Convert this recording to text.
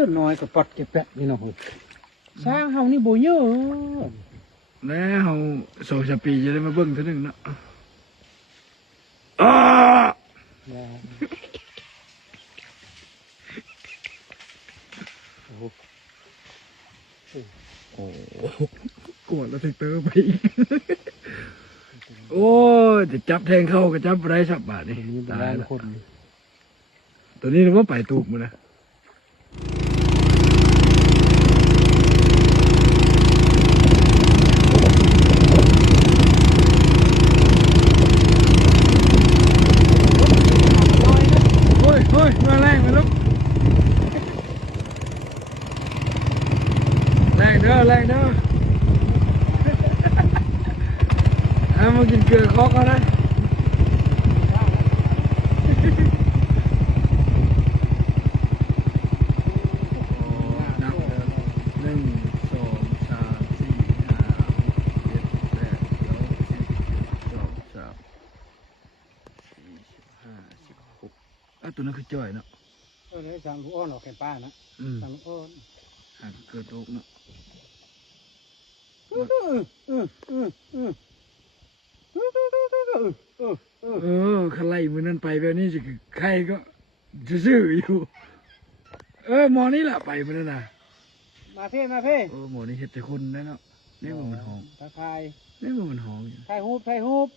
ชื่อน้อยกับปอดเก็บแปะนี่เนาะสร้างเฮานี่โบเยอะแล้วเฮา2-3 ปีจะได้มาเบิ่งเท่านึงเนาะอ้าโอ้กวดแล้วถึงเตอไปอีกโอ้ยจะจับแทงเข้าก็จับไรสับบาทนี่ตายแล้วตัวนี้เราว่าไปตูกมันนะโอ้ยโอ้ยมาแรงมาลูกแรงเด้อแรงเด้อเอามากินเกลือคอกเขานะนับ1 2 3 4 5 6 7 8 9 10 12 13 15 16ตัวนั้นคือจ่อยเนาะเลยสั่งผู้อ้อนออกแก่ป้านะสั่งอ้อนหากเกิดโรคเนาะขไล่มือนั้นไปแบบนี้สิใครก็ซื่ออยู่หมอนี่แหละไปมือนั้นนะมาเพ่มาเพ่หมอนี่เห็ดแต่คนนะเนาะนี่มันหอมตะไคร้นี่มันหอมไข่ฮูบ